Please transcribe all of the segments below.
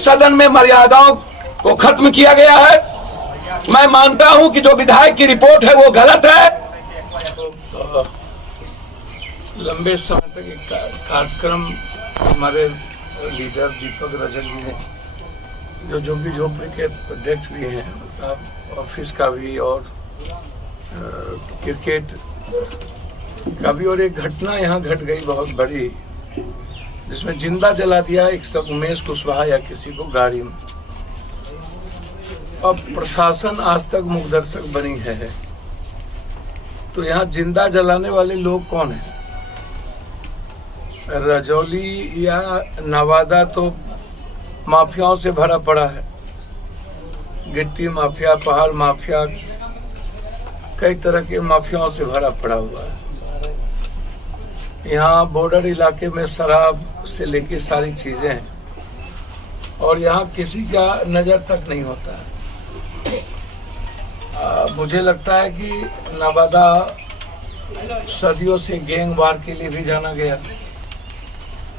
सदन में मर्यादाओं को खत्म किया गया है। मैं मानता हूं कि जो विधायक की रिपोर्ट है वो गलत है। लंबे समय तक एक कार्यक्रम हमारे लीडर दीपक रजक जी ने, जो झुग्गी झोपड़ी के अध्यक्ष भी हैं, ऑफिस का भी और क्रिकेट का भी, और एक घटना यहाँ घट गई बहुत बड़ी, जिसमें जिंदा जला दिया एक सब उमेश कुशवाहा या किसी को गाड़ी में। अब प्रशासन आज तक मुखदर्शक बनी है, तो यहाँ जिंदा जलाने वाले लोग कौन हैं? रजौली या नवादा तो माफियाओं से भरा पड़ा है, गिट्टी माफिया, पहाड़ माफिया, कई तरह के माफियाओं से भरा पड़ा हुआ है। यहाँ बॉर्डर इलाके में शराब से लेके सारी चीजें हैं, और यहाँ किसी का नजर तक नहीं होता है। मुझे लगता है कि नवादा सदियों से गैंग वार के लिए भी जाना गया,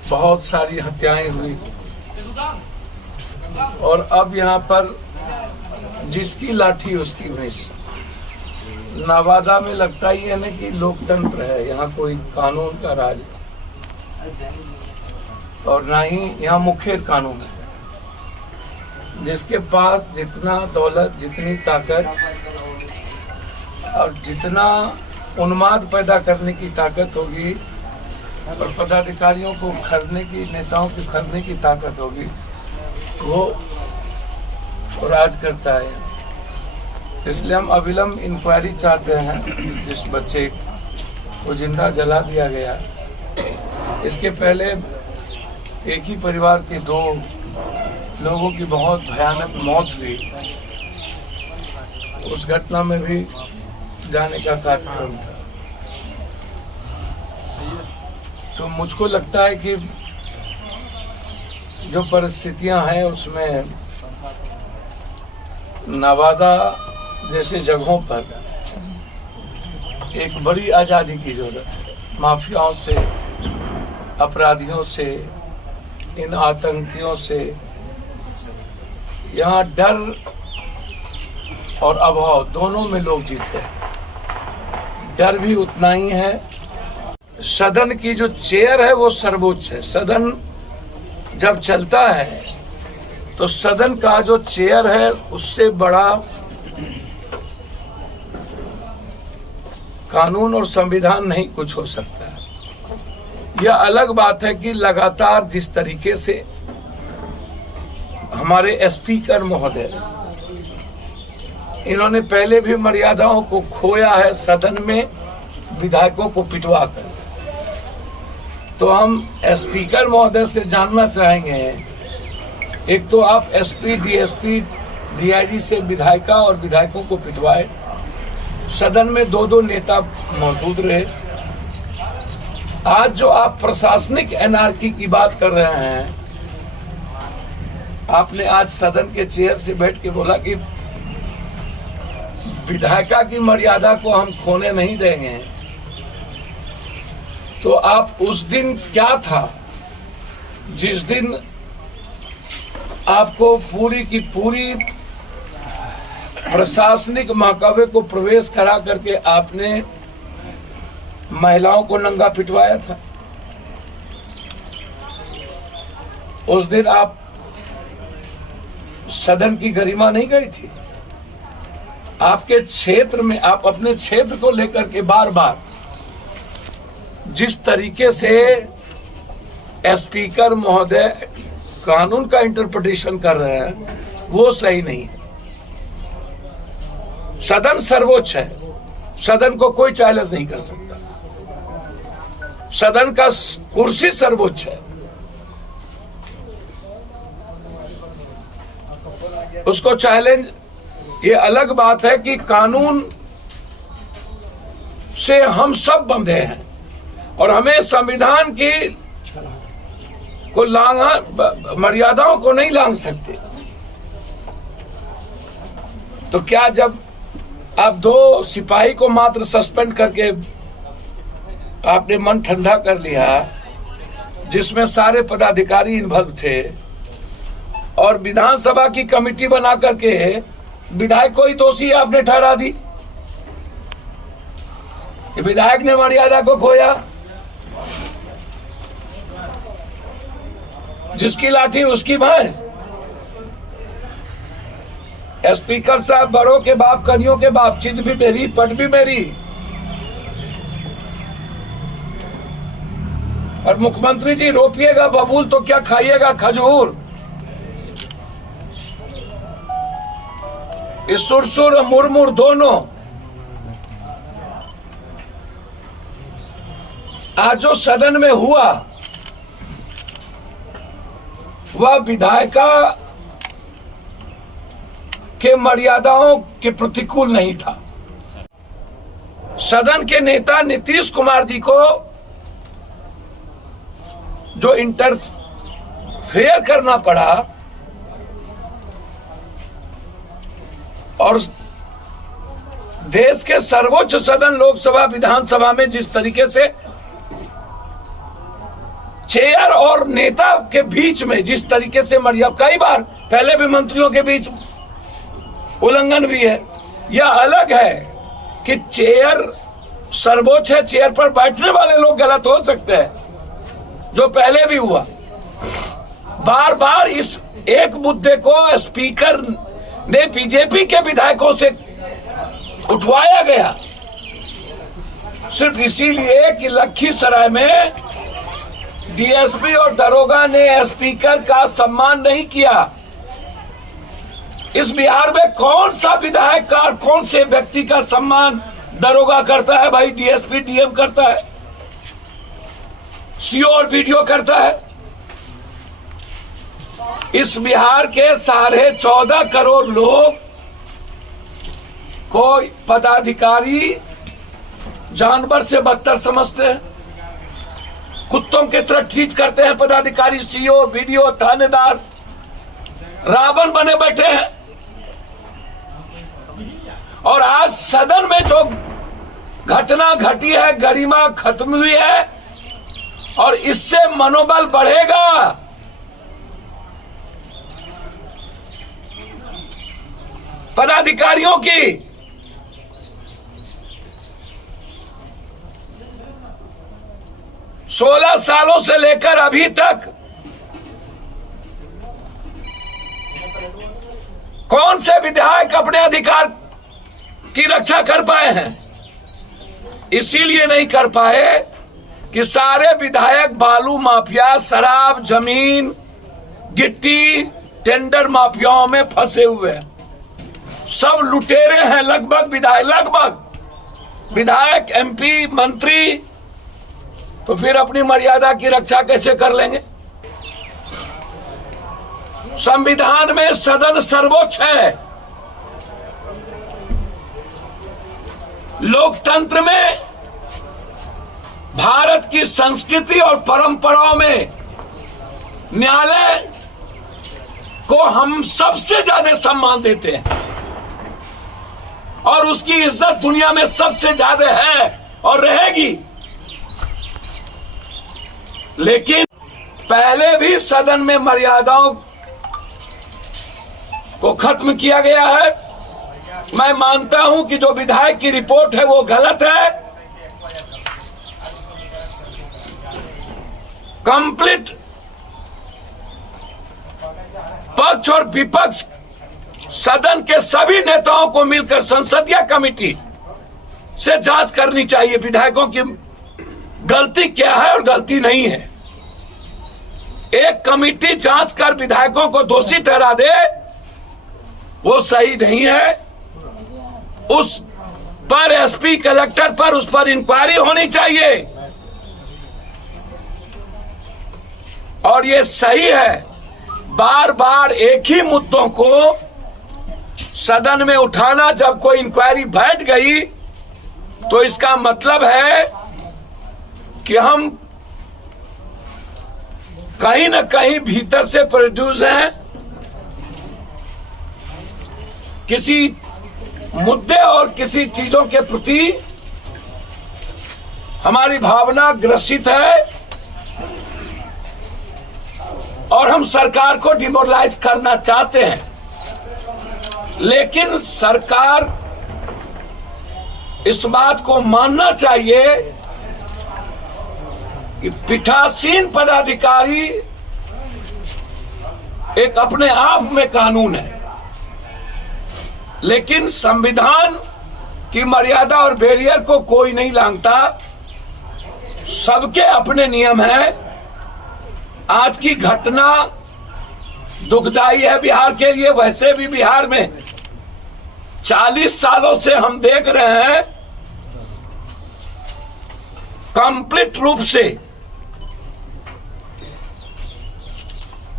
बहुत सारी हत्याएं हुई, और अब यहाँ पर जिसकी लाठी उसकी भैंस। नवादा में लगता ही है ना कि लोकतंत्र है, यहाँ कोई कानून का राज है, और ना ही यहाँ मुखेर कानून है। जिसके पास जितना दौलत, जितनी ताकत और जितना उन्माद पैदा करने की ताकत होगी, और पदाधिकारियों को खरीदने की, नेताओं को खरीदने की ताकत होगी, वो राज करता है। इसलिए हम अविलंब इंक्वायरी चाहते हैं। जिस बच्चे को जिंदा जला दिया गया, इसके पहले एक ही परिवार के 2 लोगों की बहुत भयानक मौत हुई, उस घटना में भी जाने का कार्यक्रम था। तो मुझको लगता है कि जो परिस्थितियां हैं उसमें नवादा जैसे जगहों पर एक बड़ी आजादी की जरूरत है। माफियाओं से, अपराधियों से, इन आतंकियों से यहाँ डर और अभाव दोनों में लोग जीते हैं। डर भी उतना ही है। सदन की जो चेयर है वो सर्वोच्च है। सदन जब चलता है तो सदन का जो चेयर है उससे बड़ा कानून और संविधान नहीं कुछ हो सकता है। यह अलग बात है कि लगातार जिस तरीके से हमारे स्पीकर महोदय, इन्होंने पहले भी मर्यादाओं को खोया है सदन में विधायकों को पिटवा कर, तो हम स्पीकर महोदय से जानना चाहेंगे, एक तो आप एसपी, डीएसपी, डीआईजी से विधायिका और विधायकों को पिटवाए, सदन में 2-2 नेता मौजूद रहे। आज जो आप प्रशासनिक एनार्की की बात कर रहे हैं, आपने आज सदन के चेयर से बैठ के बोला कि विधायिका की मर्यादा को हम खोने नहीं देंगे। तो आप उस दिन क्या था जिस दिन आपको पूरी की पूरी प्रशासनिक महकमे को प्रवेश करा करके आपने महिलाओं को नंगा पिटवाया था? उस दिन आप सदन की गरिमा नहीं गई थी। आपके क्षेत्र में, आप अपने क्षेत्र को लेकर के बार बार जिस तरीके से स्पीकर महोदय कानून का इंटरप्रिटेशन कर रहे हैं वो सही नहीं है। सदन सर्वोच्च है, सदन को कोई चैलेंज नहीं कर सकता। सदन का कुर्सी सर्वोच्च है, उसको चैलेंज। ये अलग बात है कि कानून से हम सब बंधे हैं और हमें संविधान की को मर्यादाओं को नहीं लांघ सकते। तो क्या जब आप 2 सिपाही को मात्र सस्पेंड करके आपने मन ठंडा कर लिया, जिसमें सारे पदाधिकारी इन्वॉल्व थे, और विधानसभा की कमेटी बना करके विधायक को ही दोषी आपने ठहरा दी। विधायक ने मर्यादा को खोया। जिसकी लाठी उसकी भैंस। स्पीकर साहब, बड़ों के बाप कनियों के बाप, चित भी मेरी पट भी मेरी। और मुख्यमंत्री जी रोपिएगा बबूल तो क्या खाइएगा खजूर। इस सुरसुर और मुरमुर दोनों आज जो सदन में हुआ वह विधायिका के मर्यादाओं के प्रतिकूल नहीं था। सदन के नेता नीतीश कुमार जी को जो इंटरफेयर करना पड़ा और देश के सर्वोच्च सदन लोकसभा विधानसभा में जिस तरीके से चेयर और नेता के बीच में जिस तरीके से मर्यादा, कई बार पहले भी मंत्रियों के बीच उल्लंघन भी है। यह अलग है कि चेयर सर्वोच्च है, चेयर पर बैठने वाले लोग गलत हो सकते हैं, जो पहले भी हुआ। बार बार इस एक मुद्दे को स्पीकर ने बीजेपी के विधायकों से उठवाया गया सिर्फ इसीलिए कि लखीसराय में डीएसपी और दरोगा ने स्पीकर का सम्मान नहीं किया। इस बिहार में कौन सा विधायक का और कौन से व्यक्ति का सम्मान दरोगा करता है? भाई डीएसपी डीएम करता है, सीओ और बीडीओ करता है। इस बिहार के 14.5 करोड़ लोग को पदाधिकारी जानवर से बदतर समझते हैं, कुत्तों की तरह ट्रीट करते हैं। पदाधिकारी, सीओ, बीडीओ, थानेदार रावण बने बैठे हैं। और आज सदन में जो घटना घटी है, गरिमा खत्म हुई है और इससे मनोबल बढ़ेगा। पदाधिकारियों की 16 सालों से लेकर अभी तक कौन से विधायक अपने अधिकार की रक्षा कर पाए हैं? इसीलिए नहीं कर पाए कि सारे विधायक बालू माफिया, शराब, जमीन, गिट्टी, टेंडर माफियाओं में फंसे हुए हैं। सब लुटेरे हैं लगभग विधायक, एमपी, मंत्री। तो फिर अपनी मर्यादा की रक्षा कैसे कर लेंगे? संविधान में सदन सर्वोच्च है। लोकतंत्र में, भारत की संस्कृति और परंपराओं में न्यायालय को हम सबसे ज्यादा सम्मान देते हैं और उसकी इज्जत दुनिया में सबसे ज्यादा है और रहेगी। लेकिन पहले भी सदन में मर्यादाओं को खत्म किया गया है। मैं मानता हूं कि जो विधायक की रिपोर्ट है वो गलत है। कंप्लीट पक्ष और विपक्ष सदन के सभी नेताओं को मिलकर संसदीय कमेटी से जांच करनी चाहिए विधायकों की गलती क्या है और गलती नहीं है। एक कमेटी जांच कर विधायकों को दोषी ठहरा दे, वो सही नहीं है। उस पर एसपी, कलेक्टर पर उस पर इंक्वायरी होनी चाहिए और ये सही है। बार बार एक ही मुद्दों को सदन में उठाना, जब कोई इंक्वायरी बैठ गई तो इसका मतलब है कि हम कहीं न कहीं भीतर से प्रोड्यूस हैं, किसी मुद्दे और किसी चीजों के प्रति हमारी भावना ग्रसित है और हम सरकार को डिमोरलाइज करना चाहते हैं, लेकिन सरकार इस बात को मानना चाहिए कि पीठासीन पदाधिकारी एक अपने आप में कानून है, लेकिन संविधान की मर्यादा और बैरियर को कोई नहीं लांघता। सबके अपने नियम हैं। आज की घटना दुखदाई है बिहार के लिए। वैसे भी बिहार में 40 सालों से हम देख रहे हैं कंप्लीट रूप से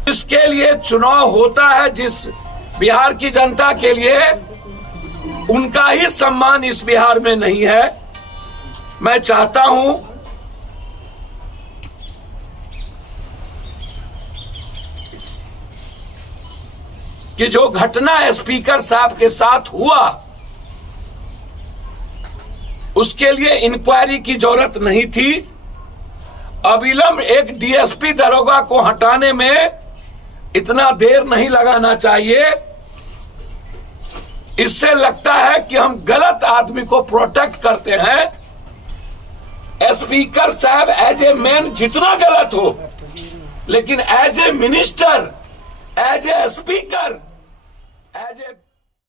जिसके लिए चुनाव होता है, जिस बिहार की जनता के लिए, उनका ही सम्मान इस बिहार में नहीं है। मैं चाहता हूं कि जो घटना स्पीकर साहब के साथ हुआ उसके लिए इंक्वायरी की जरूरत नहीं थी। अविलंब एक डीएसपी दरोगा को हटाने में इतना देर नहीं लगाना चाहिए। इससे लगता है कि हम गलत आदमी को प्रोटेक्ट करते हैं। स्पीकर साहब एज ए मैन जितना गलत हो, लेकिन as a minister, as a speaker, as A